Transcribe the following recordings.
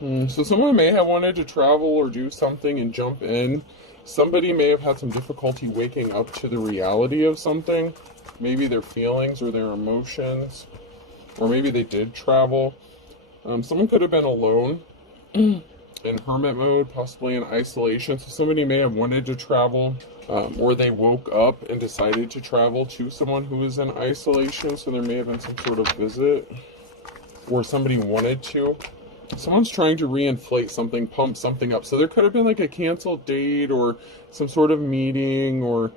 So someone may have wanted to travel or do something and jump in. Somebody may have had some difficulty waking up to the reality of something, maybe their feelings or their emotions, or maybe they did travel. Someone could have been alone in hermit mode, possibly in isolation. So somebody may have wanted to travel, or they woke up and decided to travel to someone who was in isolation. So there may have been some sort of visit, or somebody wanted to. Someone's trying to reinflate something, pump something up. So there could have been like a canceled date or some sort of meeting or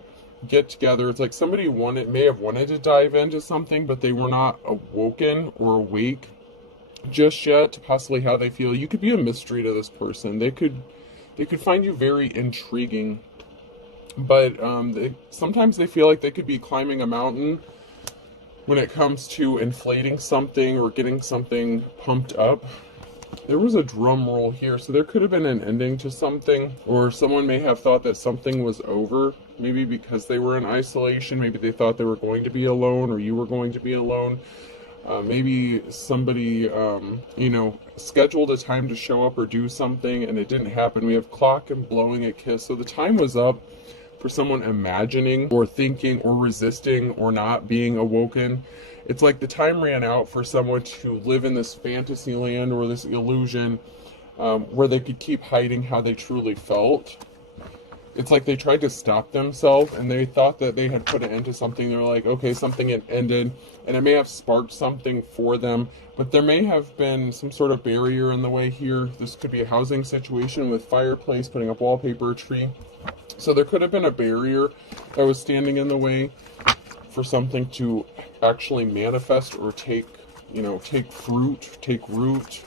get together. It's like somebody may have wanted to dive into something, but they were not awoken or awake just yet to possibly how they feel. You could be a mystery to this person. They could find you very intriguing, but sometimes they feel like they could be climbing a mountain when it comes to inflating something or getting something pumped up. There was a drum roll here, so there could have been an ending to something, or someone may have thought that something was over, maybe because they were in isolation. Maybe they thought they were going to be alone, or you were going to be alone. Maybe somebody, scheduled a time to show up or do something, and it didn't happen. We have clock and blowing a kiss, so the time was up for someone imagining or thinking or resisting or not being awoken. It's like the time ran out for someone to live in this fantasy land or this illusion where they could keep hiding how they truly felt. It's like they tried to stop themselves and they thought that they had put an end to something. They're like, okay, something had ended, and it may have sparked something for them, but there may have been some sort of barrier in the way here. This could be a housing situation with fireplace, putting up wallpaper, tree. So there could have been a barrier that was standing in the way for something to actually manifest or take fruit, take root.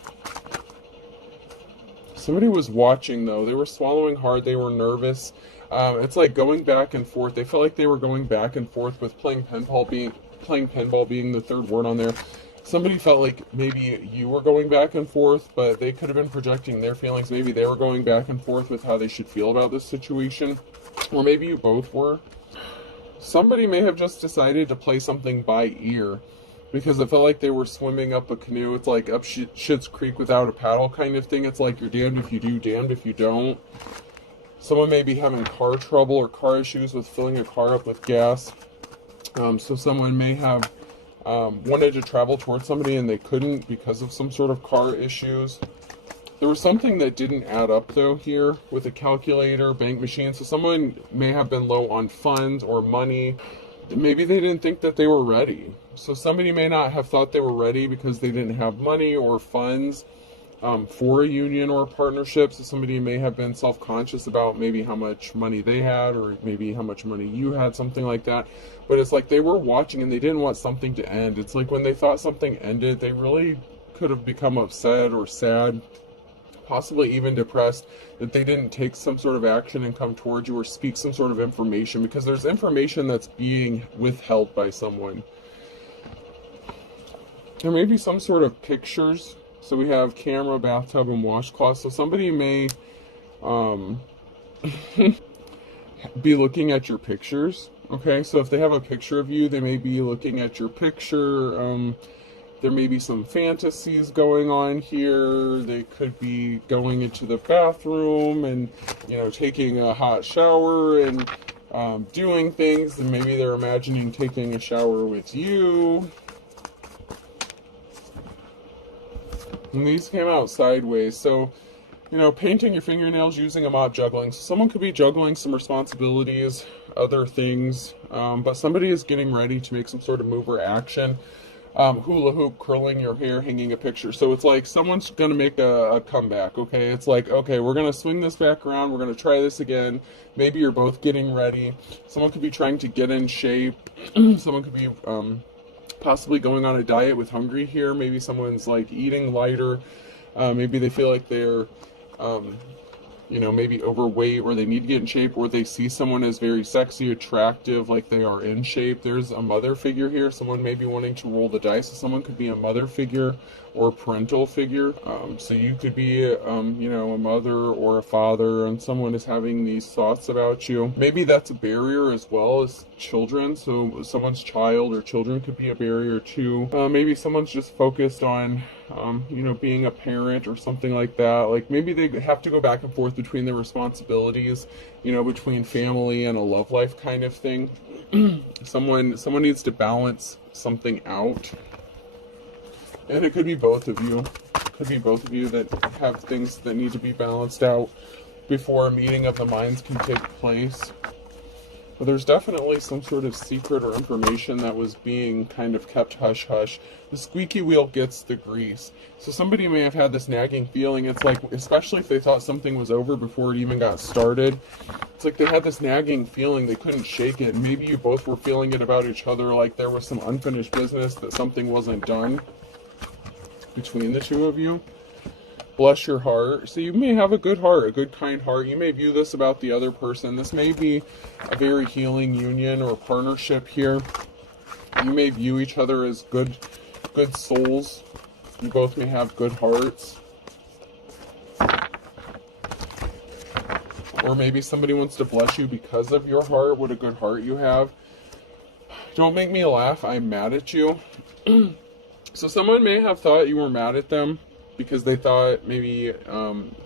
Somebody was watching though. They were swallowing hard. They were nervous. It's like going back and forth. They felt like they were going back and forth with playing pinball being the third word on there. Somebody felt like maybe you were going back and forth, but they could have been projecting their feelings. Maybe they were going back and forth with how they should feel about this situation, or maybe you both were. Somebody may have just decided to play something by ear because it felt like they were swimming up a canoe. It's like up Schitt's Creek without a paddle kind of thing. It's like you're damned if you do, damned if you don't. Someone may be having car trouble or car issues with filling a car up with gas. So someone may have wanted to travel towards somebody and they couldn't because of some sort of car issues. There was something that didn't add up though here with a calculator, bank machine. So someone may have been low on funds or money. Maybe they didn't think that they were ready. So somebody may not have thought they were ready because they didn't have money or funds for a union or a partnership. So somebody may have been self-conscious about maybe how much money they had or maybe how much money you had, something like that. But it's like they were watching and they didn't want something to end. It's like when they thought something ended, they really could have become upset or sad, possibly even depressed, that they didn't take some sort of action and come towards you or speak some sort of information, because there's information that's being withheld by someone. There may be some sort of pictures. So we have camera, bathtub, and washcloth. So somebody may be looking at your pictures. Okay, so if they have a picture of you, they may be looking at your picture. There may be some fantasies going on here. They could be going into the bathroom and, taking a hot shower and doing things. And maybe they're imagining taking a shower with you. And these came out sideways. So, painting your fingernails, using a mop, juggling. So someone could be juggling some responsibilities, other things, but somebody is getting ready to make some sort of move or action. Hula hoop, curling your hair, hanging a picture. So it's like someone's going to make a comeback, okay? It's like, okay, we're going to swing this back around. We're going to try this again. Maybe you're both getting ready. Someone could be trying to get in shape. Someone could be possibly going on a diet with hungry here. Maybe someone's like eating lighter. Maybe they feel like they're maybe overweight, or they need to get in shape, or they see someone as very sexy, attractive, like they are in shape. There's a mother figure here. Someone may be wanting to roll the dice. So someone could be a mother figure or parental figure. So you could be, a mother or a father, and someone is having these thoughts about you. Maybe that's a barrier as well as children. So someone's child or children could be a barrier too. Maybe someone's just focused on you know, being a parent or something like that. Like maybe they have to go back and forth between their responsibilities, you know, between family and a love life kind of thing. Someone needs to balance something out. And it could be both of you. Could be both of you that have things that need to be balanced out before a meeting of the minds can take place. But there's definitely some sort of secret or information that was being kind of kept hush-hush. The squeaky wheel gets the grease. So somebody may have had this nagging feeling. It's like, especially if they thought something was over before it even got started, it's like they had this nagging feeling, they couldn't shake it. Maybe you both were feeling it about each other, like there was some unfinished business, that something wasn't done between the two of you. Bless your heart. So you may have a good heart, a good kind heart. You may view this about the other person. This may be a very healing union or partnership here. You may view each other as good souls. You both may have good hearts. Or maybe somebody wants to bless you because of your heart, what a good heart you have. Don't make me laugh, I'm mad at you. So someone may have thought you were mad at them because they thought maybe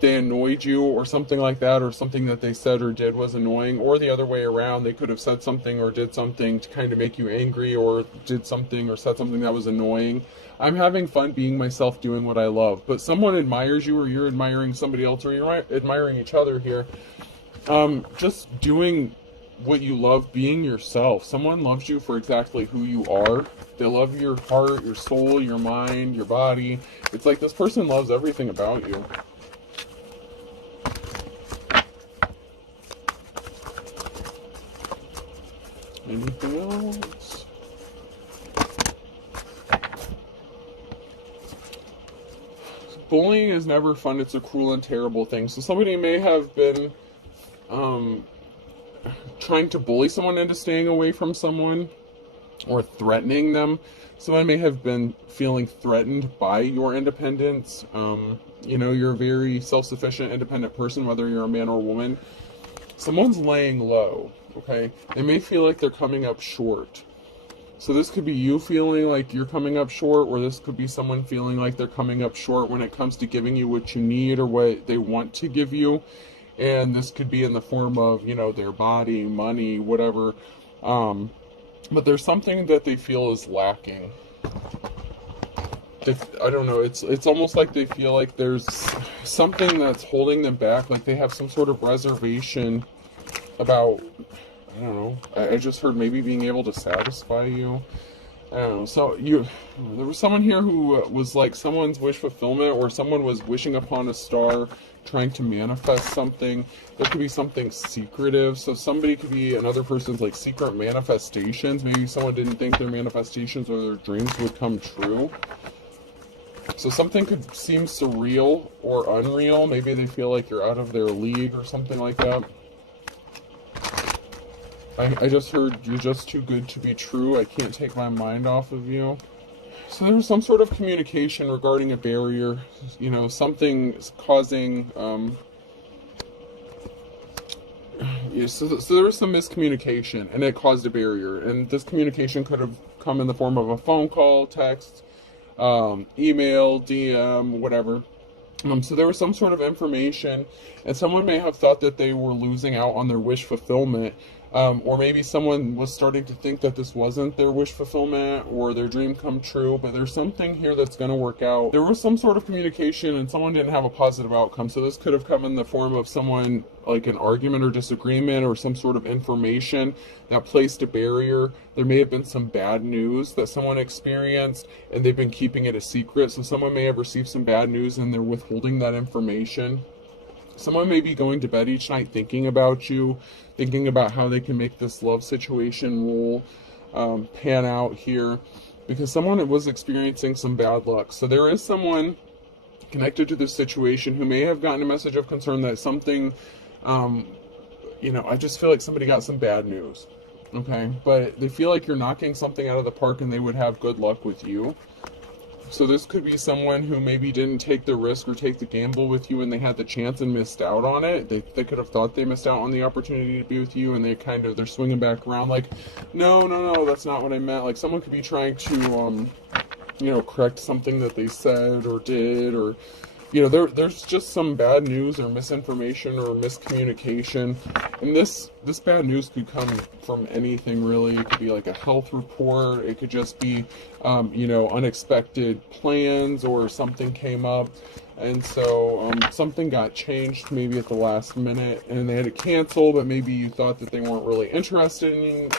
they annoyed you or something like that, or something that they said or did was annoying, or the other way around. They could have said something or did something to kind of make you angry, or did something or said something that was annoying. I'm having fun being myself, doing what I love. But someone admires you, or you're admiring somebody else, or you're admiring each other here. Just doing what you love, being yourself. Someone loves you for exactly who you are. They love your heart, your soul, your mind, your body. It's like this person loves everything about you. Anything else? Bullying is never fun. It's a cruel and terrible thing. So somebody may have been trying to bully someone into staying away from someone, or threatening them. Someone may have been feeling threatened by your independence. You know, you're a very self-sufficient, independent person, whether you're a man or a woman. Someone's laying low, okay? They may feel like they're coming up short. So this could be you feeling like you're coming up short, or this could be someone feeling like they're coming up short when it comes to giving you what you need or what they want to give you. And this could be in the form of, you know, their body, money, whatever. But there's something that they feel is lacking. I don't know, it's almost like they feel like there's something that's holding them back, like they have some sort of reservation about, I don't know, I just heard maybe being able to satisfy you. I don't know. So there was someone here who was like someone's wish fulfillment, or someone was wishing upon a star, trying to manifest something. There could be something secretive. So somebody could be another person's like secret manifestations. Maybe someone didn't think their manifestations or their dreams would come true. So something could seem surreal or unreal. Maybe they feel like you're out of their league or something like that. I just heard you're just too good to be true. I can't take my mind off of you. So there's some sort of communication regarding a barrier. You know, something causing... so there was some miscommunication, and it caused a barrier. And this communication could have come in the form of a phone call, text, email, DM, whatever. So there was some sort of information, and someone may have thought that they were losing out on their wish fulfillment. Or maybe someone was starting to think that this wasn't their wish fulfillment or their dream come true, but there's something here that's going to work out. There was some sort of communication and someone didn't have a positive outcome. So this could have come in the form of someone, like an argument or disagreement, or some sort of information that placed a barrier. There may have been some bad news that someone experienced and they've been keeping it a secret. So someone may have received some bad news and they're withholding that information. Someone may be going to bed each night thinking about you, thinking about how they can make this love situation pan out here, because someone was experiencing some bad luck. So there is someone connected to this situation who may have gotten a message of concern that something, you know, I just feel like somebody got some bad news, okay? But they feel like you're knocking something out of the park and they would have good luck with you. So this could be someone who maybe didn't take the risk or take the gamble with you and they had the chance and missed out on it. They could have thought they missed out on the opportunity to be with you, and they're swinging back around like, no, that's not what I meant. Like someone could be trying to correct something that they said or did, or there's just some bad news or misinformation or miscommunication. And this bad news could come from anything, really. It could be like a health report. It could just be unexpected plans, or something came up, and so something got changed maybe at the last minute and they had to cancel, but maybe you thought that they weren't really interested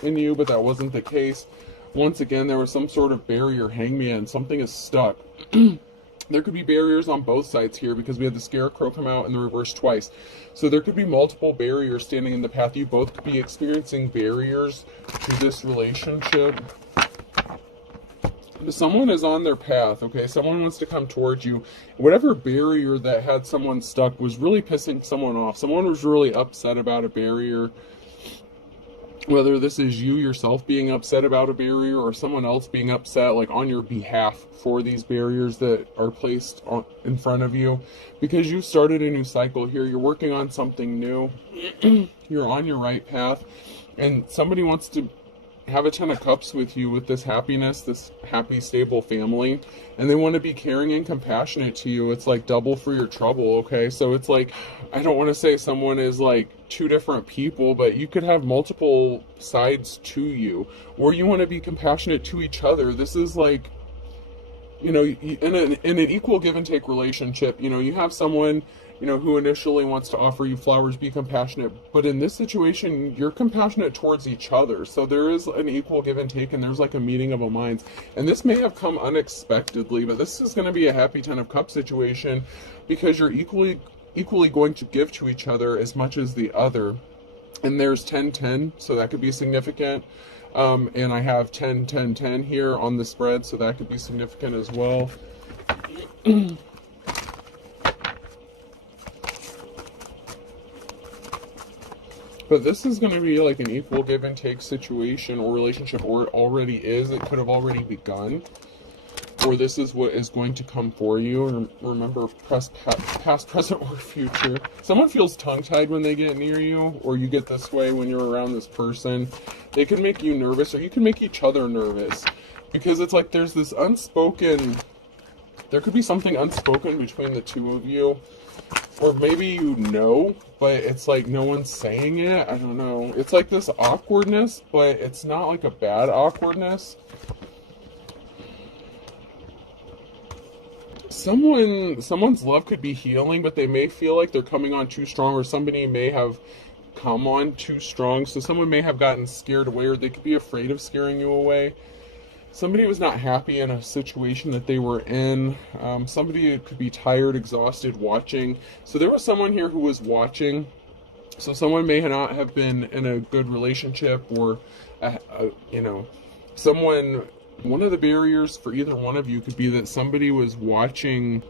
in you, but that wasn't the case. Once again, there was some sort of barrier, hangman. Something is stuck. There could be barriers on both sides here, because we had the scarecrow come out in the reverse twice. So there could be multiple barriers standing in the path. You both could be experiencing barriers to this relationship. Someone is on their path, okay? Someone wants to come towards you. Whatever barrier that had someone stuck was really pissing someone off. Someone was really upset about a barrier. Whether this is you yourself being upset about a barrier, or someone else being upset like on your behalf for these barriers that are placed in front of you, because you started a new cycle here. You're working on something new. You're on your right path, and somebody wants to have a 10 of cups with you, with this happiness, this happy, stable family, and they want to be caring and compassionate to you. It's like double for your trouble, okay? So it's like, I don't want to say someone is like two different people, but you could have multiple sides to you, or you want to be compassionate to each other. This is like, in an equal give and take relationship. You have someone who initially wants to offer you flowers, be compassionate, but in this situation, you're compassionate towards each other. So there is an equal give and take, and there's like a meeting of the minds. And this may have come unexpectedly, but this is going to be a happy 10 of cups situation, because you're equally going to give to each other as much as the other. And there's 10-10, so that could be significant. And I have 10-10-10 here on the spread, so that could be significant as well. But this is going to be like an equal give and take situation or relationship, or it already is. It could have already begun, or this is what is going to come for you. Remember, past, present, or future. Someone feels tongue-tied when they get near you, or you get this way when you're around this person. They can make you nervous, or you can make each other nervous, because it's like there's this unspoken, there could be something unspoken between the two of you. Or maybe but it's like no one's saying it. I don't know. It's like this awkwardness, but it's not like a bad awkwardness. Someone's love could be healing, but they may feel like they're coming on too strong, or somebody may have come on too strong. So someone may have gotten scared away, or they could be afraid of scaring you away. Somebody was not happy in a situation that they were in. Somebody could be tired, exhausted, watching. So there was someone here who was watching. So someone may not have been in a good relationship, or, someone, one of the barriers for either one of you could be that somebody was watching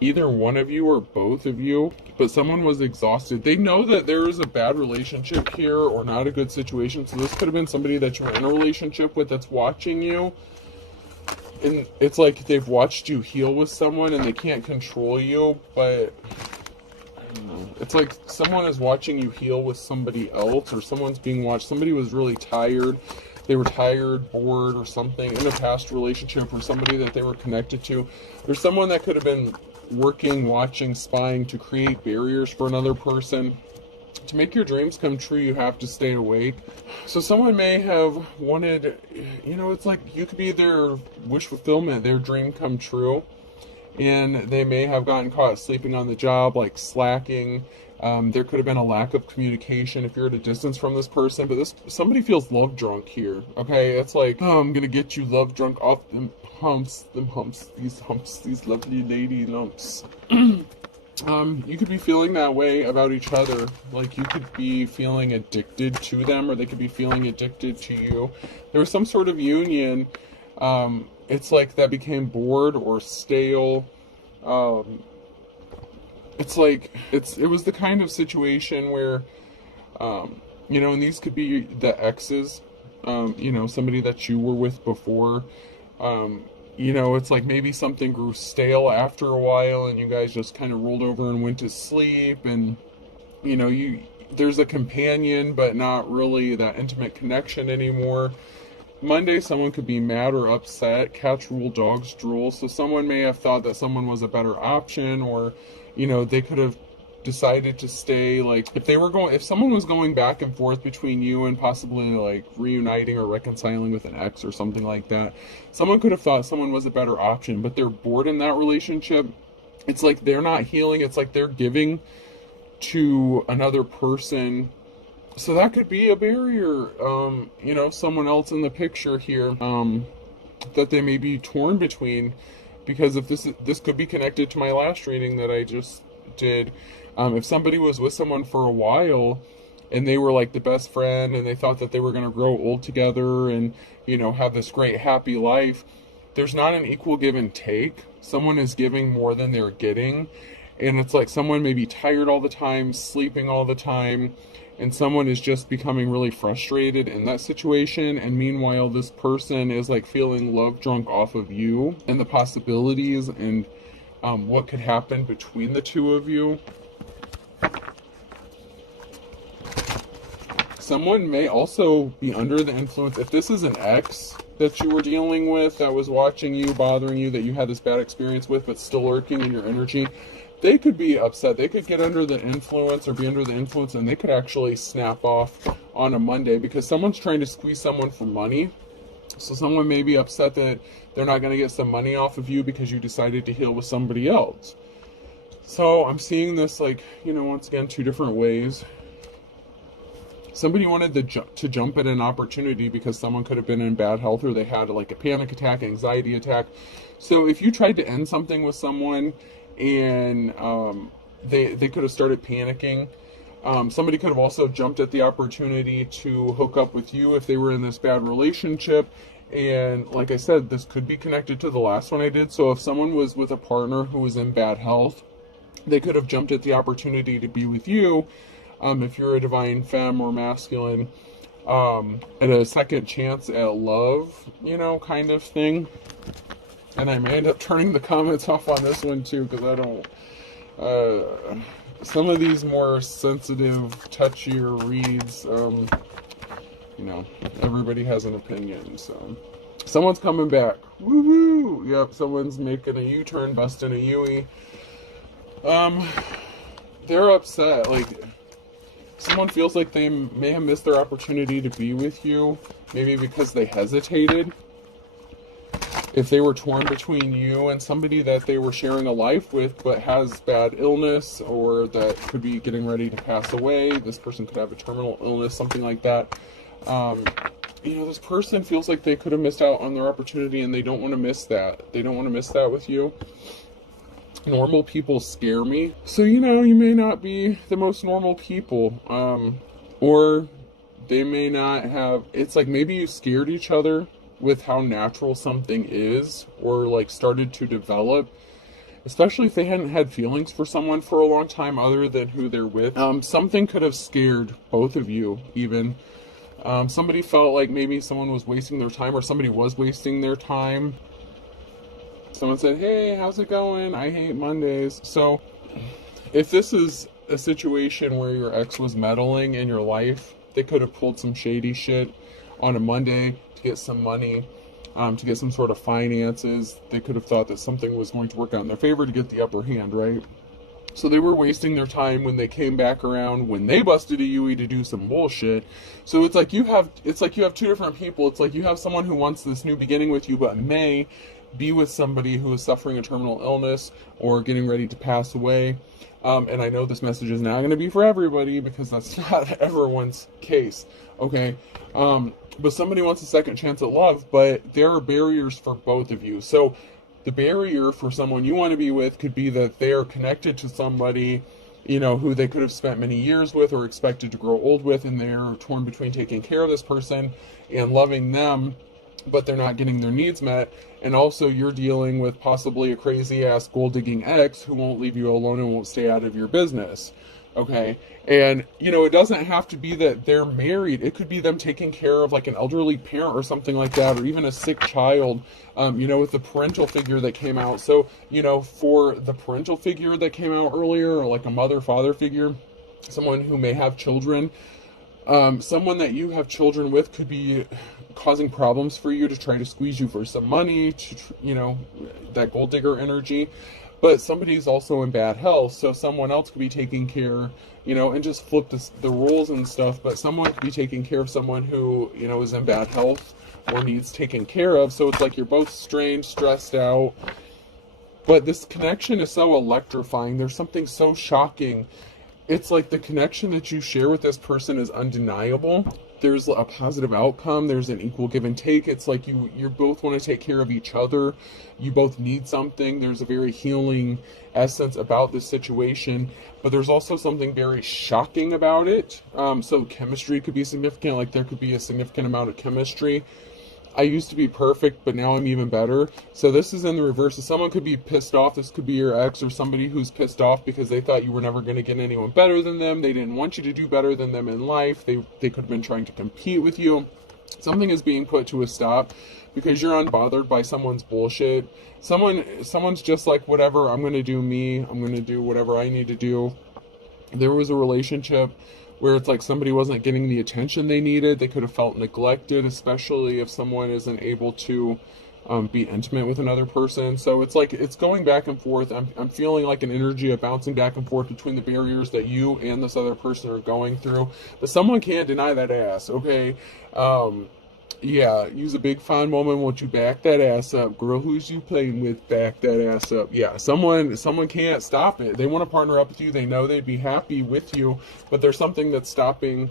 either one of you or both of you, but someone was exhausted. They know that there is a bad relationship here, or not a good situation. So this could have been somebody that you're in a relationship with that's watching you. And it's like they've watched you heal with someone and they can't control you, but I don't know. It's like someone is watching you heal with somebody else, or someone's being watched. Somebody was really tired. They were tired, bored, or something in a past relationship, or somebody that they were connected to. There's someone that could have been working, watching, spying to create barriers for another person. To make your dreams come true, you have to stay awake. So someone may have wanted, it's like you could be their wish fulfillment, their dream come true. And they may have gotten caught sleeping on the job, like slacking. There could have been a lack of communication if you're at a distance from this person. But somebody feels love drunk here, okay? It's like, I'm gonna get you love drunk off them humps, these lovely lady lumps. You could be feeling that way about each other. Like you could be feeling addicted to them, or they could be feeling addicted to you. There was some sort of union. It's like that became bored or stale. It's like, it was the kind of situation where, and these could be the exes, somebody that you were with before. It's like maybe something grew stale after a while and you guys just kind of rolled over and went to sleep, and, there's a companion, but not really that intimate connection anymore. Monday, someone could be mad or upset. Cats rule, dogs drool. So someone may have thought that someone was a better option, or, they could have decided to stay. Like, if someone was going back and forth between you and possibly like reuniting or reconciling with an ex or something like that, someone could have thought someone was a better option, but they're bored in that relationship. It's like they're not healing. It's like they're giving to another person. So that could be a barrier. Someone else in the picture here, that they may be torn between, because if this could be connected to my last reading that I just did. If somebody was with someone for a while and they were like the best friend and they thought that they were going to grow old together and, have this great happy life, there's not an equal give and take. Someone is giving more than they're getting. And it's like someone may be tired all the time, sleeping all the time, and someone is just becoming really frustrated in that situation. And meanwhile, this person is like feeling love drunk off of you and the possibilities and what could happen between the two of you. Someone may also be under the influence. If this is an ex that you were dealing with, that was watching you, bothering you, that you had this bad experience with, but still lurking in your energy, they could be upset. They could get under the influence or be under the influence, and they could actually snap off on a Monday because someone's trying to squeeze someone for money. So someone may be upset that they're not going to get some money off of you because you decided to heal with somebody else. So I'm seeing this like, once again, two different ways. Somebody wanted to jump at an opportunity because someone could have been in bad health, or they had like a panic attack, anxiety attack. So if you tried to end something with someone and they could have started panicking, somebody could have also jumped at the opportunity to hook up with you if they were in this bad relationship. And like I said, this could be connected to the last one I did. So if someone was with a partner who was in bad health, they could have jumped at the opportunity to be with you. If you're a divine femme or masculine, at a second chance at love, kind of thing. And I may end up turning the comments off on this one too, because I don't, some of these more sensitive, touchier reads, everybody has an opinion. So someone's coming back. Woohoo! Yep, someone's making a U-turn, busting a Yui. They're upset. Like, someone feels like they may have missed their opportunity to be with you, maybe because they hesitated. If they were torn between you and somebody that they were sharing a life with but has bad illness, or that could be getting ready to pass away, this person could have a terminal illness, something like that. This person feels like they could have missed out on their opportunity, and they don't want to miss that. They don't want to miss that with you. Normal people scare me. So, you may not be the most normal people. Or they may not have, it's like maybe you scared each other with how natural something is, or like started to develop, especially if they hadn't had feelings for someone for a long time other than who they're with. Something could have scared both of you even. Somebody felt like maybe someone was wasting their time, or somebody was wasting their time. Someone said, hey, how's it going? I hate Mondays. So if this is a situation where your ex was meddling in your life, they could have pulled some shady shit on a Monday to get some money, to get some sort of finances. They could have thought that something was going to work out in their favor to get the upper hand, right? So they were wasting their time when they came back around, when they busted a Yui to do some bullshit. So it's like you have two different people. It's like you have someone who wants this new beginning with you, but may be with somebody who is suffering a terminal illness or getting ready to pass away. And I know this message is not going to be for everybody, because that's not everyone's case, okay? But somebody wants a second chance at love, but there are barriers for both of you. So the barrier for someone you want to be with could be that they are connected to somebody, who they could have spent many years with or expected to grow old with, and they're torn between taking care of this person and loving them, but they're not getting their needs met. And also you're dealing with possibly a crazy ass gold digging ex who won't leave you alone and won't stay out of your business. Okay. And it doesn't have to be that they're married. It could be them taking care of like an elderly parent or something like that, or even a sick child, with the parental figure that came out. So, for the parental figure that came out earlier, or like a mother, father figure, someone who may have children, Someone that you have children with could be causing problems for you to try to squeeze you for some money, to, that gold digger energy. But somebody's also in bad health, so someone else could be taking care, and just flip the roles and stuff, but someone could be taking care of someone who, is in bad health or needs taken care of. So it's like you're both strained, stressed out. But this connection is so electrifying. There's something so shocking. It's like the connection that you share with this person is undeniable. There's a positive outcome. There's an equal give and take. It's like you both want to take care of each other. You both need something. There's a very healing essence about this situation, but there's also something very shocking about it. So chemistry could be significant. Like there could be a significant amount of chemistry. I used to be perfect, but now I'm even better. So this is in the reverse. So someone could be pissed off. This could be your ex or somebody who's pissed off because they thought you were never going to get anyone better than them. They didn't want you to do better than them in life. They could have been trying to compete with you. Something is being put to a stop because you're unbothered by someone's bullshit. Someone's just like, whatever, I'm going to do me. I'm going to do whatever I need to do. There was a relationship where it's like somebody wasn't getting the attention they needed. They could have felt neglected, especially if someone isn't able to be intimate with another person. So it's like it's going back and forth. I'm feeling like an energy of bouncing back and forth between the barriers that you and this other person are going through. But someone can't deny that ass, okay? Yeah, use a big fine woman. Won't you back that ass up? Girl, who's you playing with? Back that ass up. Yeah, someone can't stop it. They want to partner up with you. They know they'd be happy with you, but there's something that's stopping,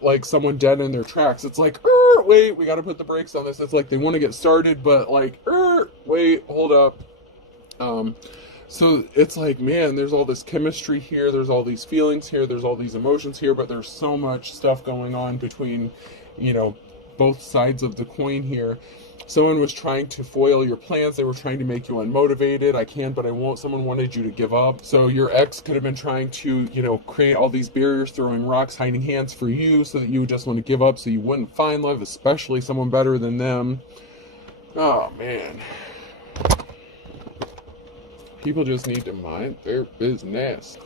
like someone dead in their tracks. It's like, wait, we got to put the brakes on this. It's like they want to get started, but like, wait, hold up. So it's like, man, there's all this chemistry here. There's all these feelings here. There's all these emotions here, but there's so much stuff going on between, both sides of the coin here. Someone was trying to foil your plans. They were trying to make you unmotivated. I can, but I won't. Someone wanted you to give up. So your ex could have been trying to, create all these barriers, throwing rocks, hiding hands for you so that you would just want to give up so you wouldn't find love, especially someone better than them. Oh, man. People just need to mind their business.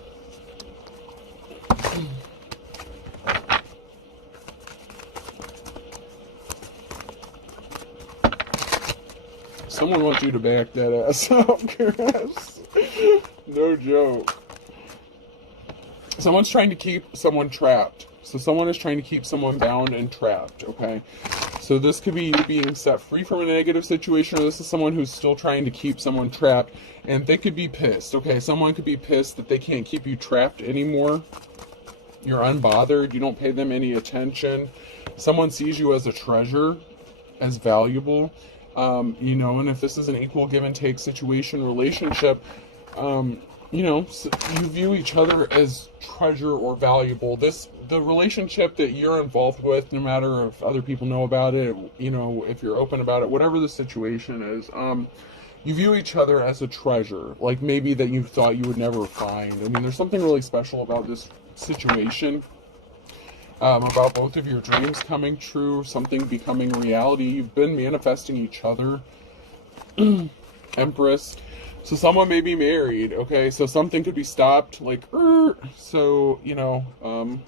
Someone wants you to back that ass up, Chris. No joke. Someone's trying to keep someone trapped. So someone is trying to keep someone bound and trapped, okay? So this could be you being set free from a negative situation, or this is someone who's still trying to keep someone trapped, and they could be pissed, okay? Someone could be pissed that they can't keep you trapped anymore. You're unbothered. You don't pay them any attention. Someone sees you as a treasure, as valuable. And if this is an equal give and take situation, relationship, you view each other as treasure or valuable. The relationship that you're involved with, no matter if other people know about it, if you're open about it, whatever the situation is, you view each other as a treasure, like maybe that you thought you would never find. I mean, there's something really special about this situation. About both of your dreams coming true, something becoming reality. You've been manifesting each other. Empress. So someone may be married, okay? So something could be stopped, like, so, the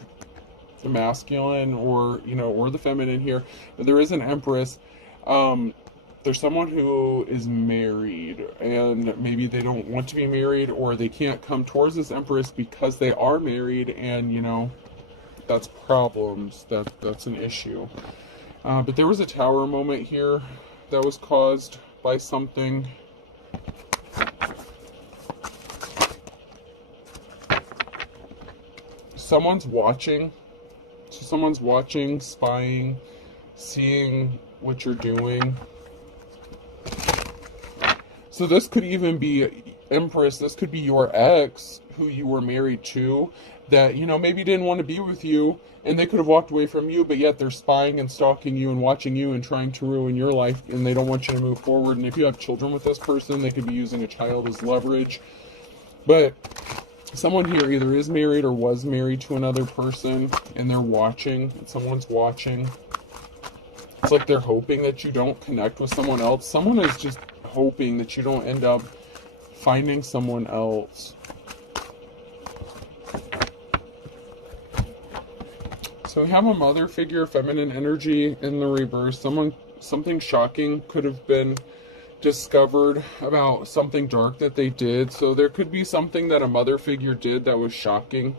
masculine or the feminine here. But there is an Empress. There's someone who is married, and maybe they don't want to be married, or they can't come towards this Empress because they are married, and, that's problems. That's an issue. But there was a tower moment here that was caused by something. Someone's watching. So someone's watching, spying, seeing what you're doing. So this could even be Empress. This could be your ex who you were married to, that, maybe didn't want to be with you, and they could have walked away from you, but yet they're spying and stalking you and watching you and trying to ruin your life, and they don't want you to move forward. And if you have children with this person, they could be using a child as leverage. But someone here either is married or was married to another person, and they're watching, and someone's watching. It's like they're hoping that you don't connect with someone else. Someone is just hoping that you don't end up finding someone else. So we have a mother figure, feminine energy in the reverse. Something shocking could have been discovered about something dark that they did. So there could be something that a mother figure did that was shocking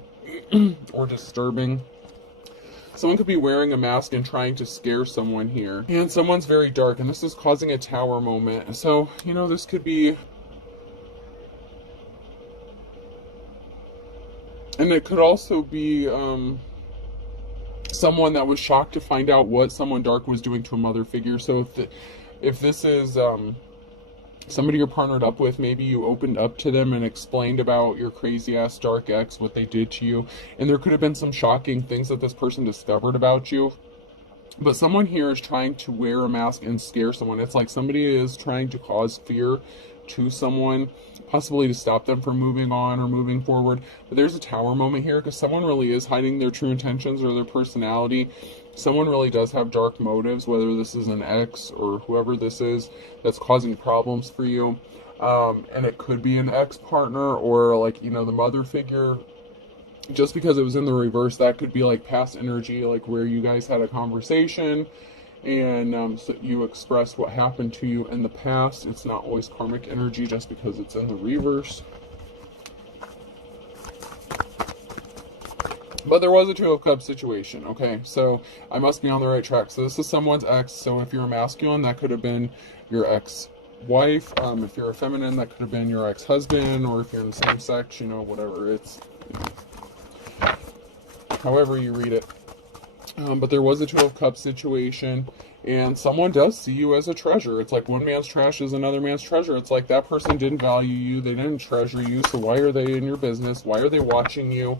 or disturbing. Someone could be wearing a mask and trying to scare someone here. And someone's very dark, and this is causing a tower moment. So, you know, this could be... And it could also be someone that was shocked to find out what someone dark was doing to a mother figure. So if this is somebody you're partnered up with, maybe you opened up to them and explained about your crazy ass dark ex, what they did to you, and there could have been some shocking things that this person discovered about you. But someone here is trying to wear a mask and scare someone. It's like somebody is trying to cause fear to someone, possibly to stop them from moving on or moving forward. But there's a tower moment here because someone really is hiding their true intentions or their personality. Someone really does have dark motives, whether this is an ex or whoever this is that's causing problems for you. And it could be an ex-partner or, like, you know, the mother figure. Just because it was in the reverse, that could be like past energy, like where you guys had a conversation and so you expressed what happened to you in the past. It's not always karmic energy just because it's in the reverse. But there was a Two of Cups situation, okay? So I must be on the right track. So this is someone's ex. So if you're a masculine, that could have been your ex-wife. If you're a feminine, that could have been your ex-husband. Or if you're in the same sex, you know, whatever. It's however you read it. But there was a Two of Cups situation, and someone does see you as a treasure. It's like one man's trash is another man's treasure. It's like that person didn't value you, they didn't treasure you, so why are they in your business? Why are they watching you?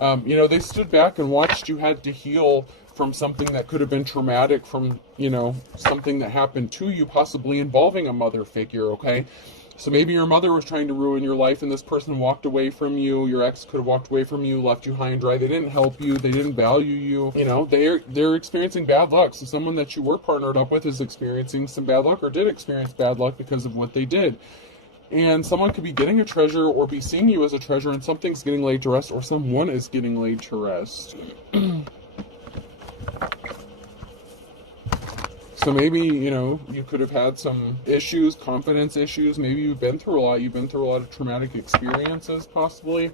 You know, they stood back and watched you had to heal from something that could have been traumatic, from, you know, something that happened to you, possibly involving a mother figure, okay? So maybe your mother was trying to ruin your life and this person walked away from you. Your ex could have walked away from you, left you high and dry. They didn't help you. They didn't value you. You know, they're experiencing bad luck. So someone that you were partnered up with is experiencing some bad luck or did experience bad luck because of what they did. And someone could be getting a treasure or be seeing you as a treasure and something's getting laid to rest or someone is getting laid to rest. So maybe, you know, you could have had some issues, confidence issues. Maybe you've been through a lot. You've been through a lot of traumatic experiences, possibly.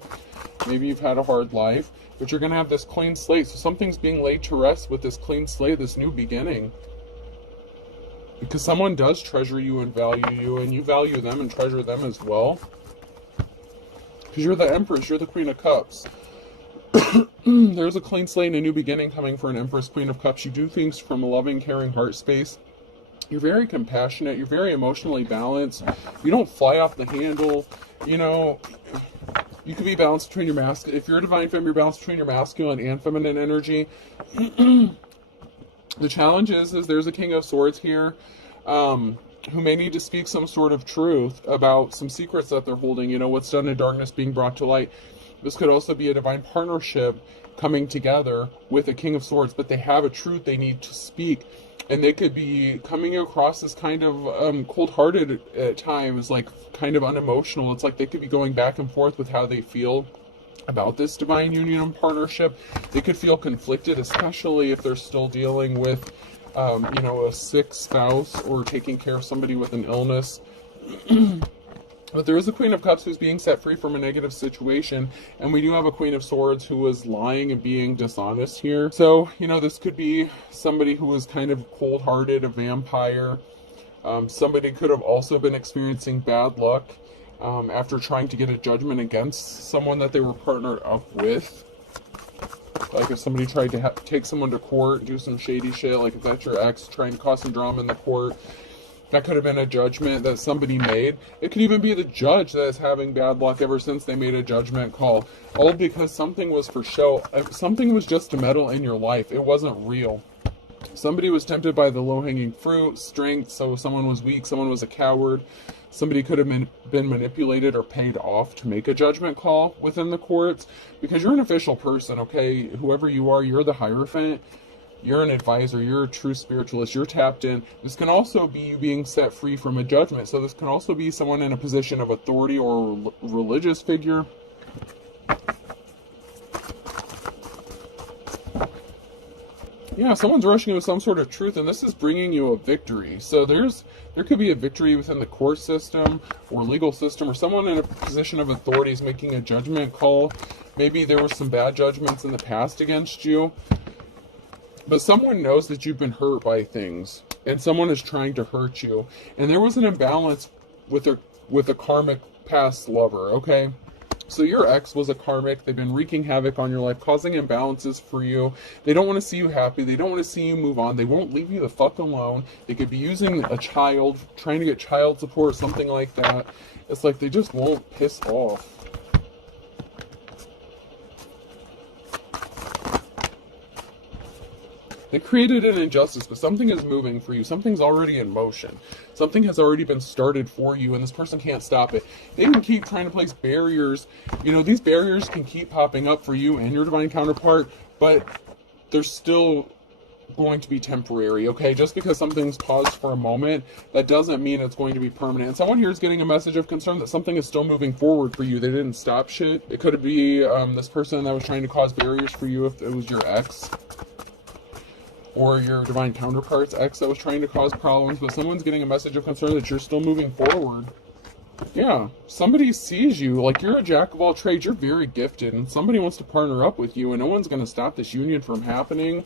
Maybe you've had a hard life. But you're going to have this clean slate. So something's being laid to rest with this clean slate, this new beginning. Because someone does treasure you and value you, and you value them and treasure them as well. Because you're the Empress. You're the Queen of Cups. There's a clean slate and a new beginning coming for an Empress, Queen of Cups. You do things from a loving, caring heart space. You're very compassionate. You're very emotionally balanced. You don't fly off the handle. You know, you could be balanced between your masculine. If you're a divine femme, you're balanced between your masculine and feminine energy. The challenge is there's a King of Swords here who may need to speak some sort of truth about some secrets that they're holding. You know, what's done in darkness being brought to light. This could also be a divine partnership coming together with a King of Swords, but they have a truth they need to speak. And they could be coming across as kind of cold-hearted at times, like kind of unemotional. It's like they could be going back and forth with how they feel about this divine union and partnership. They could feel conflicted, especially if they're still dealing with, you know, a sick spouse or taking care of somebody with an illness. But there is a Queen of Cups who's being set free from a negative situation, and we do have a Queen of Swords who was lying and being dishonest here. So, you know, this could be somebody who was kind of cold-hearted, a vampire. Somebody could have also been experiencing bad luck after trying to get a judgment against someone that they were partnered up with. Like if somebody tried to take someone to court, do some shady shit, like if that's your ex trying to cause some drama in the court, that could have been a judgment that somebody made. It could even be the judge that is having bad luck ever since they made a judgment call. All because something was for show. Something was just to meddle in your life. It wasn't real. Somebody was tempted by the low-hanging fruit, strength, so someone was weak, someone was a coward. Somebody could have been manipulated or paid off to make a judgment call within the courts. Because you're an official person, okay? Whoever you are, you're the Hierophant. You're an advisor, you're a true spiritualist, you're tapped in. This can also be you being set free from a judgment. So this can also be someone in a position of authority or a religious figure. Yeah, someone's rushing you with some sort of truth, and this is bringing you a victory. So there could be a victory within the court system or legal system, or someone in a position of authority is making a judgment call. Maybe there were some bad judgments in the past against you, but someone knows that you've been hurt by things, and someone is trying to hurt you. And there was an imbalance with a karmic past lover, okay? So your ex was a karmic. They've been wreaking havoc on your life, causing imbalances for you. They don't want to see you happy. They don't want to see you move on. They won't leave you the fuck alone. They could be using a child, trying to get child support, something like that. It's like they just won't piss off. They created an injustice, but something is moving for you. Something's already in motion. Something has already been started for you, and this person can't stop it. They can keep trying to place barriers. You know, these barriers can keep popping up for you and your divine counterpart, but they're still going to be temporary, okay? Just because something's paused for a moment, that doesn't mean it's going to be permanent. And someone here is getting a message of concern that something is still moving forward for you. They didn't stop shit. It could be this person that was trying to cause barriers for you if it was your ex, or your divine counterpart's ex that was trying to cause problems, but someone's getting a message of concern that you're still moving forward. Yeah, somebody sees you, like you're a jack of all trades, you're very gifted, and somebody wants to partner up with you, and no one's going to stop this union from happening.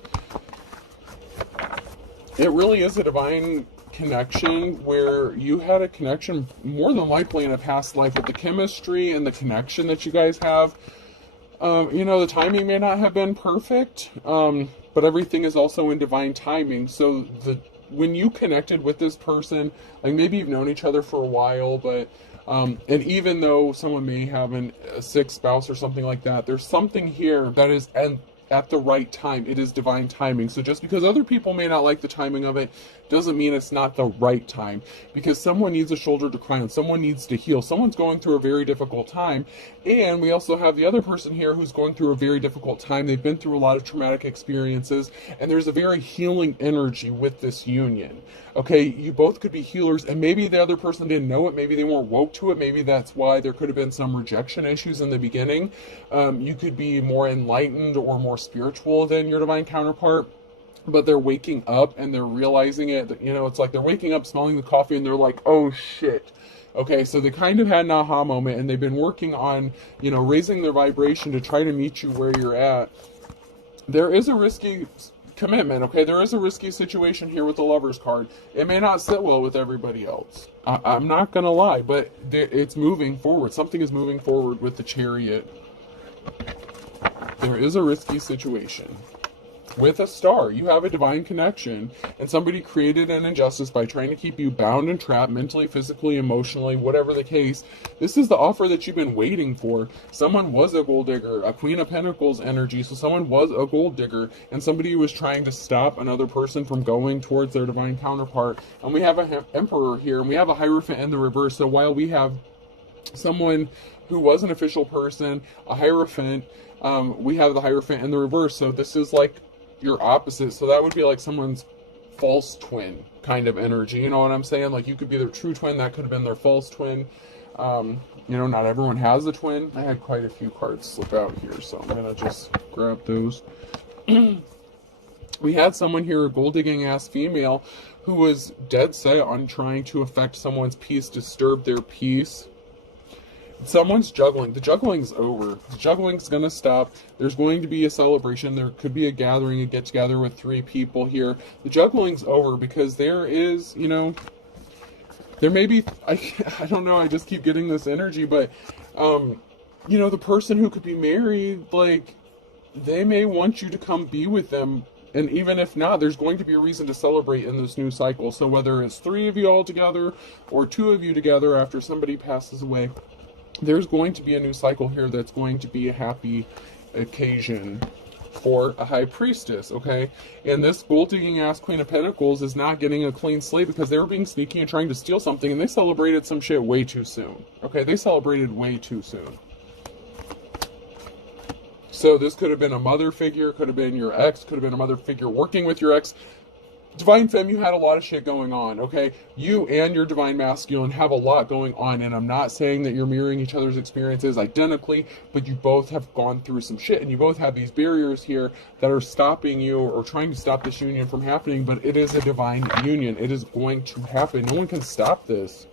It really is a divine connection where you had a connection more than likely in a past life with the chemistry and the connection that you guys have. You know, the timing may not have been perfect, but everything is also in divine timing. So when you connected with this person, like maybe you've known each other for a while, but and even though someone may have a sick spouse or something like that, there's something here that is at the right time. It is divine timing. So just because other people may not like the timing of it doesn't mean it's not the right time, because someone needs a shoulder to cry on. Someone needs to heal. Someone's going through a very difficult time. And we also have the other person here who's going through a very difficult time. They've been through a lot of traumatic experiences, and there's a very healing energy with this union. Okay, you both could be healers, and maybe the other person didn't know it. Maybe they weren't woke to it. Maybe that's why there could have been some rejection issues in the beginning. You could be more enlightened or more spiritual than your divine counterpart, but they're waking up and they're realizing it. You know, it's like they're waking up, smelling the coffee, and they're like, oh shit. Okay, so they kind of had an aha moment, and they've been working on, you know, raising their vibration to try to meet you where you're at. There is a risky commitment, okay? There is a risky situation here with the Lover's card. It may not sit well with everybody else. I'm not going to lie, but it's moving forward. Something is moving forward with the Chariot. There is a risky situation. With a star, you have a divine connection, and somebody created an injustice by trying to keep you bound and trapped mentally, physically, emotionally, whatever the case. This is the offer that you've been waiting for. Someone was a gold digger, a Queen of Pentacles energy, so someone was a gold digger, and somebody was trying to stop another person from going towards their divine counterpart. And we have an Emperor here, and we have a Hierophant in the reverse. So while we have someone who was an official person, a Hierophant, we have the Hierophant in the reverse. So this is like your opposite. So that would be like someone's false twin kind of energy. You know what I'm saying? Like you could be their true twin. That could have been their false twin. You know, not everyone has a twin. I had quite a few cards slip out here, so I'm going to just grab those. We had someone here, a gold digging ass female, who was dead set on trying to affect someone's peace, disturb their peace. Someone's juggling. The juggling's over. The juggling's going to stop. There's going to be a celebration. There could be a gathering, a get-together with 3 people here. The juggling's over because there is, you know, there may be, I don't know, I just keep getting this energy, but, you know, the person who could be married, like, they may want you to come be with them. And even if not, there's going to be a reason to celebrate in this new cycle. So whether it's 3 of you all together or 2 of you together after somebody passes away, there's going to be a new cycle here that's going to be a happy occasion for a high priestess, okay? And this gold-digging ass Queen of Pentacles is not getting a clean slate because they were being sneaky and trying to steal something, and they celebrated some shit way too soon, okay? They celebrated way too soon. So this could have been a mother figure, could have been your ex, could have been a mother figure working with your ex. Divine Femme, you had a lot of shit going on, okay? You and your Divine Masculine have a lot going on, and I'm not saying that you're mirroring each other's experiences identically, but you both have gone through some shit, and you both have these barriers here that are stopping you or trying to stop this union from happening, but it is a divine union. It is going to happen. No one can stop this.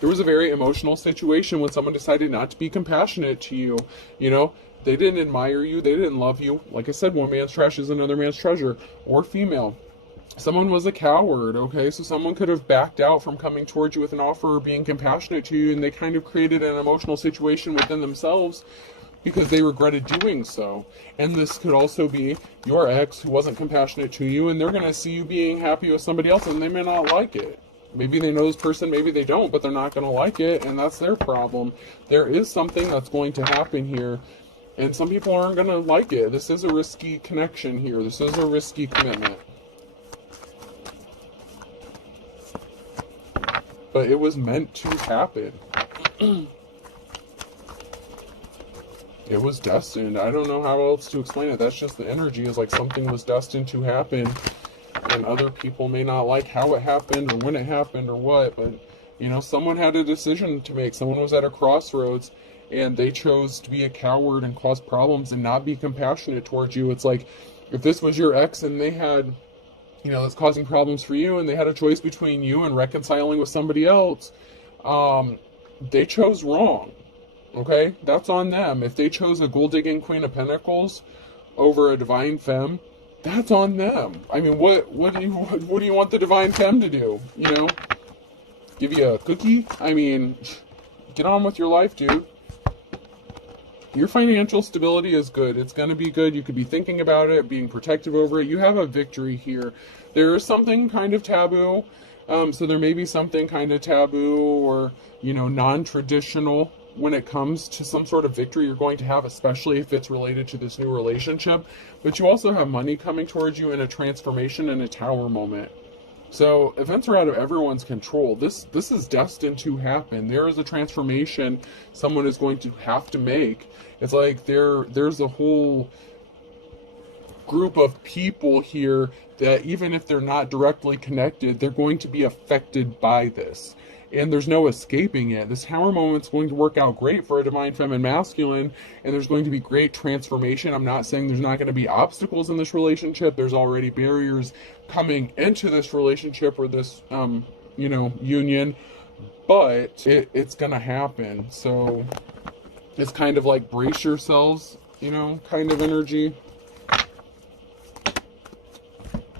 There was a very emotional situation when someone decided not to be compassionate to you, you know? They didn't admire you. They didn't love you. Like I said, one man's trash is another man's treasure. Or female. Someone was a coward, okay? So someone could have backed out from coming towards you with an offer or being compassionate to you, and they kind of created an emotional situation within themselves because they regretted doing so. And this could also be your ex who wasn't compassionate to you, and they're going to see you being happy with somebody else, and they may not like it. Maybe they know this person, maybe they don't, but they're not going to like it, and that's their problem. There is something that's going to happen here. And some people aren't going to like it. This is a risky connection here. This is a risky commitment. But it was meant to happen. It was destined. I don't know how else to explain it. That's just the energy. Is like something was destined to happen. And other people may not like how it happened or when it happened or what. But, you know, someone had a decision to make. Someone was at a crossroads. And they chose to be a coward and cause problems and not be compassionate towards you. It's like, if this was your ex and they had, you know, that's causing problems for you, and they had a choice between you and reconciling with somebody else, they chose wrong. Okay? That's on them. If they chose a gold-digging Queen of Pentacles over a Divine Femme, that's on them. I mean, what do you want the Divine Femme to do? You know? Give you a cookie? I mean, get on with your life, dude. Your financial stability is good. It's going to be good. You could be thinking about it, being protective over it. You have a victory here. There is something kind of taboo. So there may be something kind of taboo or, you know, non-traditional when it comes to some sort of victory you're going to have, especially if it's related to this new relationship. But you also have money coming towards you in a transformation and a tower moment. So events are out of everyone's control. This is destined to happen. There is a transformation someone is going to have to make. It's like there's a whole group of people here that even if they're not directly connected, they're going to be affected by this. And there's no escaping it. This tower moment's going to work out great for a Divine Feminine Masculine, and there's going to be great transformation. I'm not saying there's not going to be obstacles in this relationship. There's already barriers coming into this relationship or this, you know, union, but it's going to happen. So it's kind of like brace yourselves, you know, kind of energy.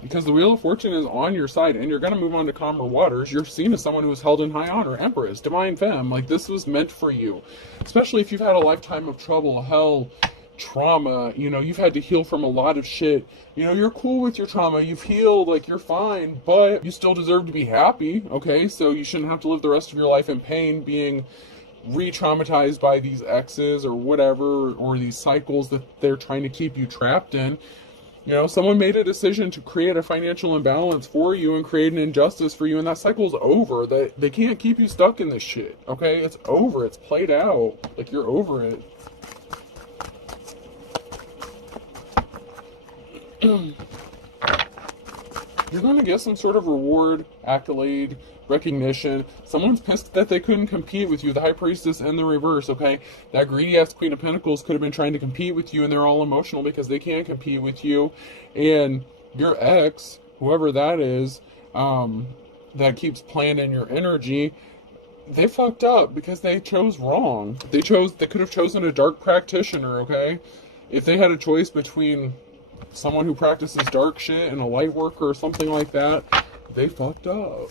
Because the Wheel of Fortune is on your side, and you're going to move on to calmer waters. You're seen as someone who is held in high honor. Empress, Divine Femme, like this was meant for you. Especially if you've had a lifetime of trouble, hell, trauma, you know, you've had to heal from a lot of shit. You know, you're cool with your trauma, you've healed, like you're fine, but you still deserve to be happy, okay? So you shouldn't have to live the rest of your life in pain, being re-traumatized by these exes or whatever, or these cycles that they're trying to keep you trapped in. You know, someone made a decision to create a financial imbalance for you and create an injustice for you, and that cycle's over. They can't keep you stuck in this shit, okay? It's over. It's played out. Like, you're over it. You're going to get some sort of reward, accolade, recognition. Someone's pissed that they couldn't compete with you. The High Priestess and the reverse, okay? That greedy-ass Queen of Pentacles could have been trying to compete with you, and they're all emotional because they can't compete with you. And your ex, whoever that is, that keeps playing in your energy, they fucked up because they chose wrong. They could have chosen a dark practitioner, okay? If they had a choice between someone who practices dark shit and a light worker or something like that, they fucked up.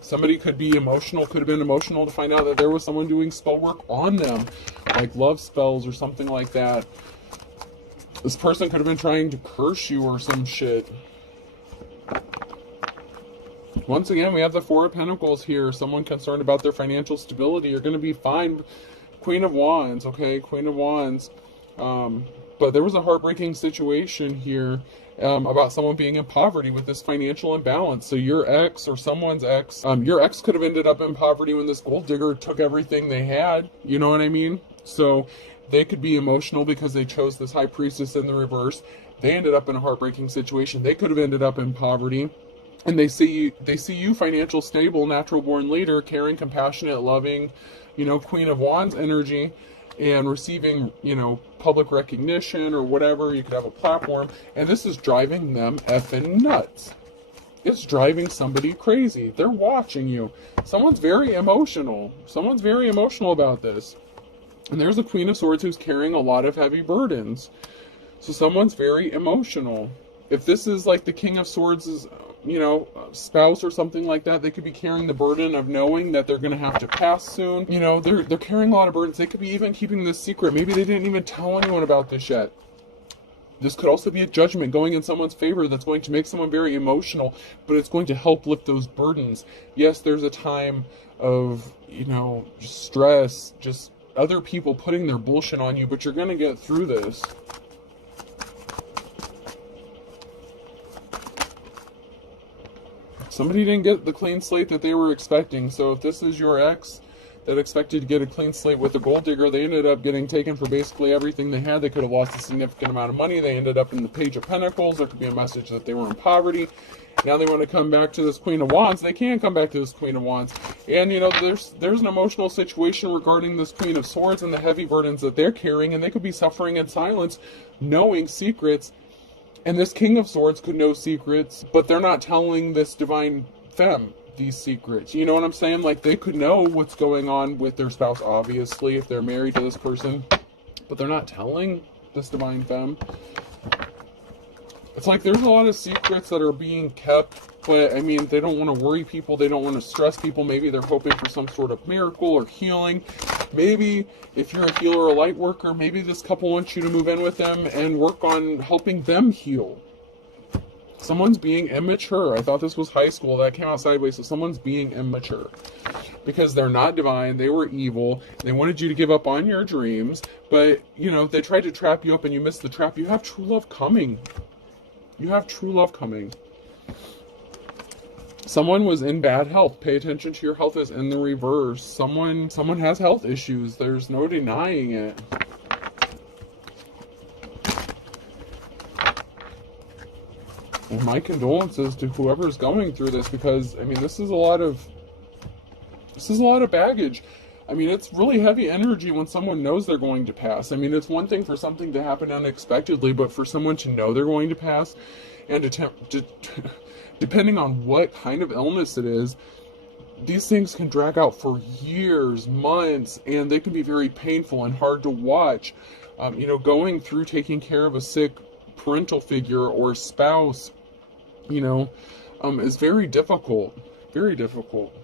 Somebody could be emotional, could have been emotional to find out that there was someone doing spell work on them, like love spells or something like that. This person could have been trying to curse you or some shit. Once again, we have the Four of Pentacles here. Someone concerned about their financial stability. You're going to be fine. Queen of Wands, okay? Queen of Wands. But there was a heartbreaking situation here about someone being in poverty with this financial imbalance. So your ex or someone's ex, your ex could have ended up in poverty when this gold digger took everything they had. You know what I mean? So they could be emotional because they chose this High Priestess in the reverse. They ended up in a heartbreaking situation. They could have ended up in poverty. And they see you financial, stable, natural born leader, caring, compassionate, loving, Queen of Wands energy, and receiving, public recognition or whatever. You could have a platform, and this is driving them effing nuts. It's driving somebody crazy. They're watching you. Someone's very emotional. Someone's very emotional about this. And there's a Queen of Swords who's carrying a lot of heavy burdens. So someone's very emotional. If this is like the King of Swords' spouse or something like that, they could be carrying the burden of knowing that they're going to have to pass soon. They're carrying a lot of burdens. They could be even keeping this secret. Maybe they didn't even tell anyone about this yet. This could also be a judgment going in someone's favor that's going to make someone very emotional, but it's going to help lift those burdens. Yes, there's a time of, just stress, just other people putting their bullshit on you, but you're going to get through this. Somebody didn't get the clean slate that they were expecting. So if this is your ex that expected to get a clean slate with a gold digger, they ended up getting taken for basically everything they had. They could have lost a significant amount of money. They ended up in the Page of Pentacles. There could be a message that they were in poverty. Now they want to come back to this Queen of Wands. They can't come back to this Queen of Wands. And, there's an emotional situation regarding this Queen of Swords and the heavy burdens that they're carrying. And they could be suffering in silence, knowing secrets. And this King of Swords could know secrets, but they're not telling this divine femme these secrets. You know what I'm saying? Like, they could know what's going on with their spouse, obviously, if they're married to this person, but they're not telling this divine femme. It's like there's a lot of secrets that are being kept, but they don't want to worry people. They don't want to stress people. Maybe they're hoping for some sort of miracle or healing. Maybe if you're a healer or a light worker, maybe this couple wants you to move in with them and work on helping them heal. Someone's being immature. I thought this was high school. That came out sideways. So someone's being immature because they're not divine. They were evil. They wanted you to give up on your dreams, but they tried to trap you up and you missed the trap. You have true love coming. You have true love coming. Someone was in bad health. Pay attention to your health is in the reverse. Someone has health issues. There's no denying it. And my condolences to whoever's going through this, because this is a lot of baggage. It's really heavy energy when someone knows they're going to pass. It's one thing for something to happen unexpectedly, but for someone to know they're going to pass and depending on what kind of illness it is, these things can drag out for years, months, and they can be very painful and hard to watch. Going through taking care of a sick parental figure or spouse, is very difficult. Very difficult.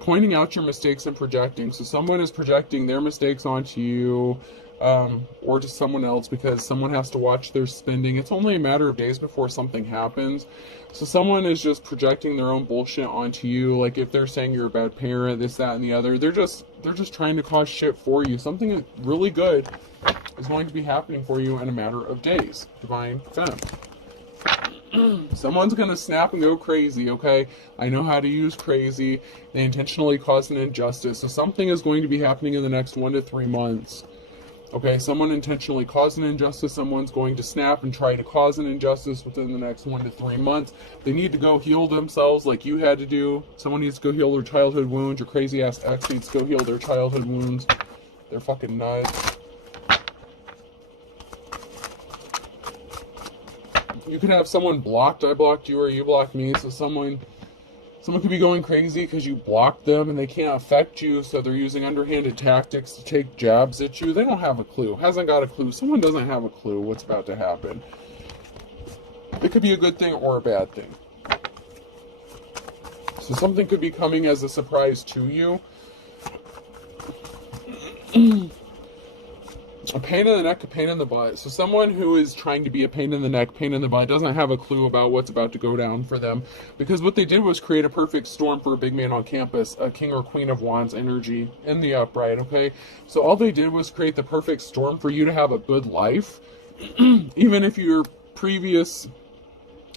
Pointing out your mistakes and projecting. So someone is projecting their mistakes onto you, or to someone else, because someone has to watch their spending. It's only a matter of days before something happens. So someone is just projecting their own bullshit onto you. Like if they're saying you're a bad parent, this, that, and the other, they're just trying to cause shit for you. Something really good is going to be happening for you in a matter of days. Divine Femme. Someone's going to snap and go crazy, okay? I know how to use crazy. They intentionally cause an injustice. So something is going to be happening in the next 1 to 3 months. Okay, someone intentionally caused an injustice. Someone's going to snap and try to cause an injustice within the next 1 to 3 months. They need to go heal themselves like you had to do. Someone needs to go heal their childhood wounds. Your crazy-ass ex needs to go heal their childhood wounds. They're fucking nuts. You could have someone blocked. I blocked you or you blocked me. So someone could be going crazy because you blocked them and they can't affect you. So they're using underhanded tactics to take jabs at you. They don't have a clue. Hasn't got a clue. Someone doesn't have a clue what's about to happen. It could be a good thing or a bad thing. So something could be coming as a surprise to you. A pain in the neck, a pain in the butt. So someone who is trying to be a pain in the neck, pain in the butt, doesn't have a clue about what's about to go down for them. Because what they did was create a perfect storm for a big man on campus, a King or Queen of Wands energy in the upright, okay? So all they did was create the perfect storm for you to have a good life. Even if your previous,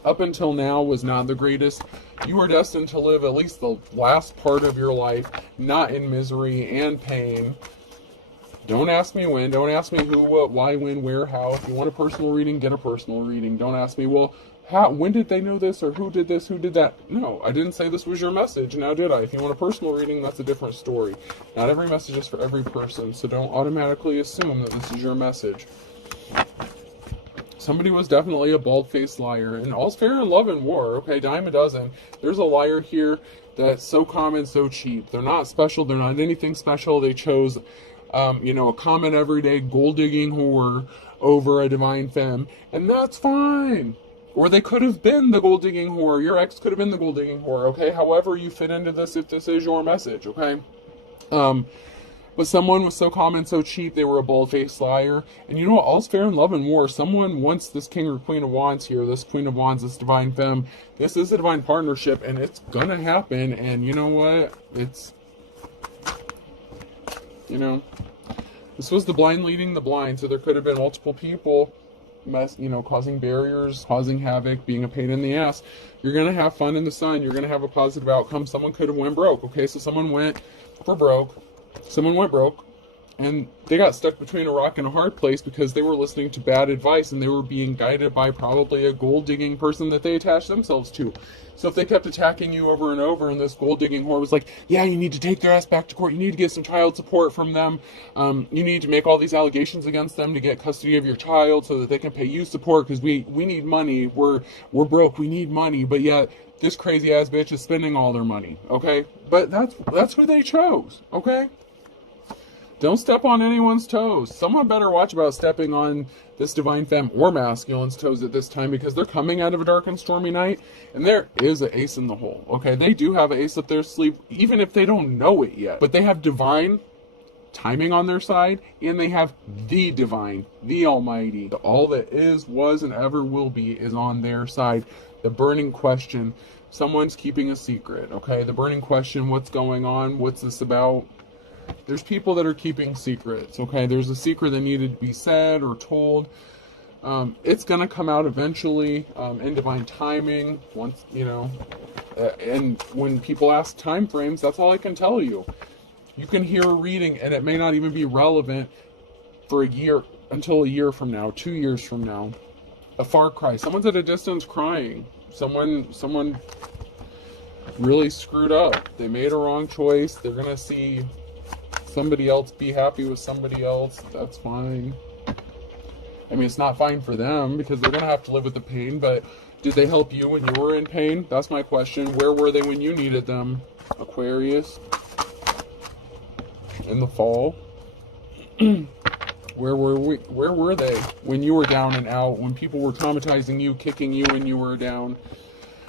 up until now, was not the greatest, you are destined to live at least the last part of your life not in misery and pain. Don't ask me when. Don't ask me who, what, why, when, where, how. If you want a personal reading, get a personal reading. Don't ask me, well, how, when did they know this, or who did this, who did that? No, I didn't say this was your message, now did I? If you want a personal reading, that's a different story. Not every message is for every person, so don't automatically assume that this is your message. Somebody was definitely a bald-faced liar, and all's fair in love and war, okay, dime a dozen. There's a liar here that's so common, so cheap. They're not special, they're not anything special. They chose, a common everyday gold-digging whore over a divine femme, and that's fine. Or they could have been the gold-digging whore. Your ex could have been the gold-digging whore, okay? However you fit into this, if this is your message, okay? But someone was so common, so cheap, they were a bald-faced liar. And you know what? All's fair in love and war. Someone wants this king or queen of wands here, this queen of wands, this divine femme. This is a divine partnership, and it's gonna happen. And you know what? This was the blind leading the blind. So there could have been multiple people causing barriers, causing havoc, being a pain in the ass. You're going to have fun in the sun. You're going to have a positive outcome. Someone could have went broke, okay? So someone went broke, and they got stuck between a rock and a hard place because they were listening to bad advice, and they were being guided by probably a gold-digging person that they attached themselves to. So if they kept attacking you over and over, and this gold-digging whore was like, yeah, you need to take their ass back to court, you need to get some child support from them, you need to make all these allegations against them to get custody of your child so that they can pay you support, because we need money, we're broke, we need money, but yet this crazy-ass bitch is spending all their money, okay? But that's who they chose, okay? Don't step on anyone's toes. Someone better watch about stepping on this divine femme or masculine's toes at this time, because they're coming out of a dark and stormy night, and there is an ace in the hole, okay? They do have an ace up their sleeve, even if they don't know it yet. But they have divine timing on their side, and they have the divine, the almighty. All that is, was, and ever will be is on their side. The burning question, someone's keeping a secret, okay? The burning question, what's going on? What's this about? There's people that are keeping secrets, okay? There's a secret that needed to be said or told. It's going to come out eventually in divine timing. Once, and when people ask time frames, that's all I can tell you. You can hear a reading, and it may not even be relevant for a year, until a year from now, 2 years from now. A far cry. Someone's at a distance crying. Someone really screwed up. They made a wrong choice. They're going to see somebody else be happy with somebody else. That's fine. I mean, it's not fine for them because they're going to have to live with the pain, but did they help you when you were in pain? That's my question. Where were they when you needed them? Aquarius. In the fall. Where were they when you were down and out, when people were traumatizing you, kicking you when you were down?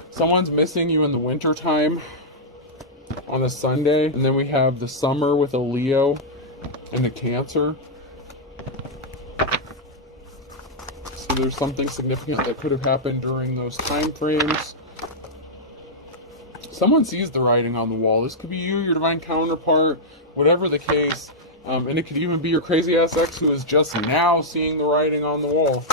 Someone's missing you in the winter time on a Sunday, and then we have the summer with a Leo and a Cancer. So there's something significant that could have happened during those time frames. Someone sees the writing on the wall. This could be you, your divine counterpart, whatever the case. And it could even be your crazy ass ex who is just now seeing the writing on the wall.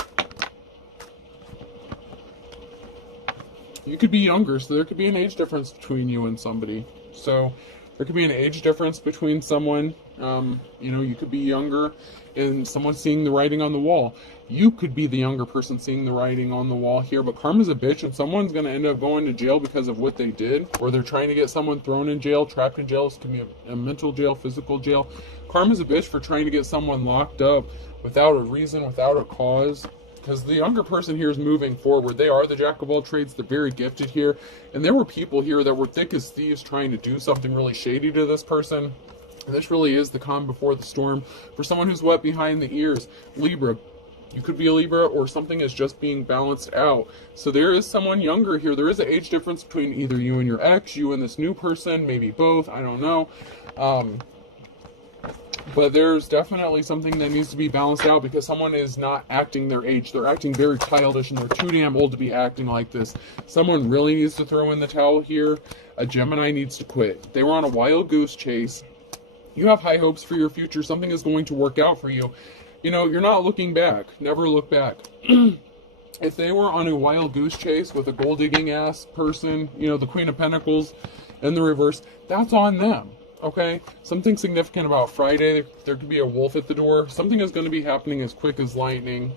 You could be younger, so there could be an age difference between you and somebody. So there could be an age difference between someone, you could be younger and someone seeing the writing on the wall. You could be the younger person seeing the writing on the wall here, but karma's a bitch, and someone's going to end up going to jail because of what they did, or they're trying to get someone thrown in jail, trapped in jail. This can be a mental jail, physical jail. Karma's a bitch for trying to get someone locked up without a reason, without a cause. Because the younger person here is moving forward. They are the jack of all trades. They're very gifted here. And there were people here that were thick as thieves trying to do something really shady to this person. And this really is the calm before the storm. For someone who's wet behind the ears, Libra. You could be a Libra, or something is just being balanced out. So there is someone younger here. There is an age difference between either you and your ex, you and this new person, maybe both. I don't know. But there's definitely something that needs to be balanced out because someone is not acting their age. They're acting very childish, and they're too damn old to be acting like this. Someone really needs to throw in the towel here. A Gemini needs to quit. They were on a wild goose chase. You have high hopes for your future. Something is going to work out for you. You're not looking back. Never look back. If they were on a wild goose chase with a gold digging ass person, the Queen of Pentacles in the reverse, that's on them. Okay, something significant about Friday. There could be a wolf at the door. Something is going to be happening as quick as lightning.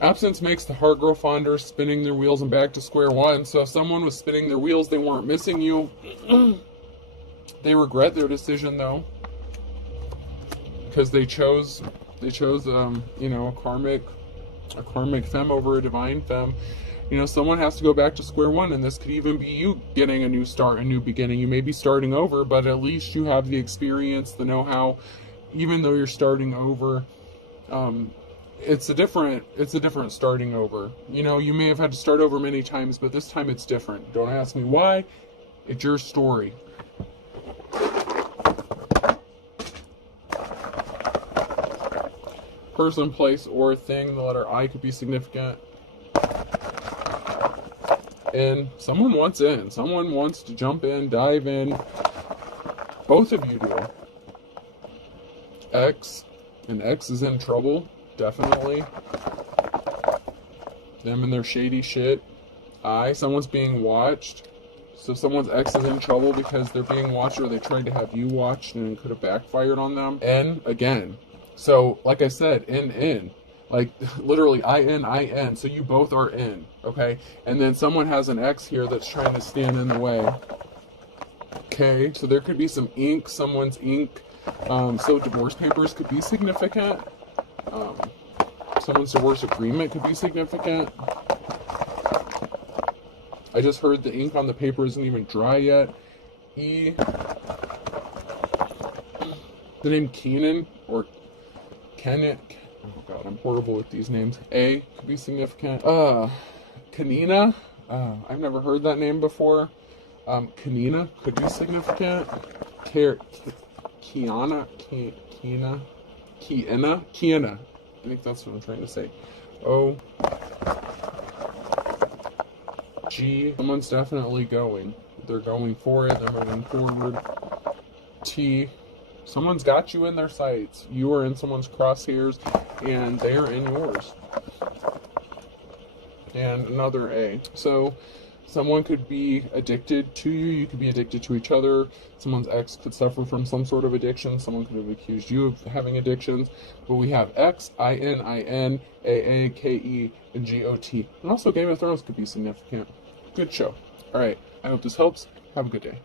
Absence makes the heart grow fonder, spinning their wheels and back to square one. So if someone was spinning their wheels, they weren't missing you. They regret their decision though, because they chose you know, a karmic femme over a divine femme. You know, someone has to go back to square one, and this could even be you getting a new start, a new beginning. You may be starting over, but at least you have the experience, the know-how. Even though you're starting over, it's a different starting over. You know, you may have had to start over many times, but this time it's different. Don't ask me why. It's your story. Person, place, or thing. The letter I could be significant. And someone wants in. Someone wants to jump in, dive in. Both of you do. X. And X is in trouble. Definitely. Them and their shady shit. I. Someone's being watched. So someone's X is in trouble because they're being watched, or they tried to have you watched and it could have backfired on them. N. Again. So, like I said, in. Like, literally, I-N. So you both are in, okay? And then someone has an X here that's trying to stand in the way. Okay, so there could be some ink, someone's ink. So divorce papers could be significant. Someone's divorce agreement could be significant. I just heard the ink on the paper isn't even dry yet. E. The name Keenan, or Kenneth. Oh god, I'm horrible with these names. A could be significant. Kanina. I've never heard that name before. Kanina could be significant. Kiana. I think that's what I'm trying to say. O. G. Someone's definitely going. They're going for it. They're moving forward. T. Someone's got you in their sights. You are in someone's crosshairs, and they are in yours. And another A. So, someone could be addicted to you. You could be addicted to each other. Someone's ex could suffer from some sort of addiction. Someone could have accused you of having addictions. But we have X, I-N, A-A, K-E, and G-O-T. And also Game of Thrones could be significant. Good show. Alright, I hope this helps. Have a good day.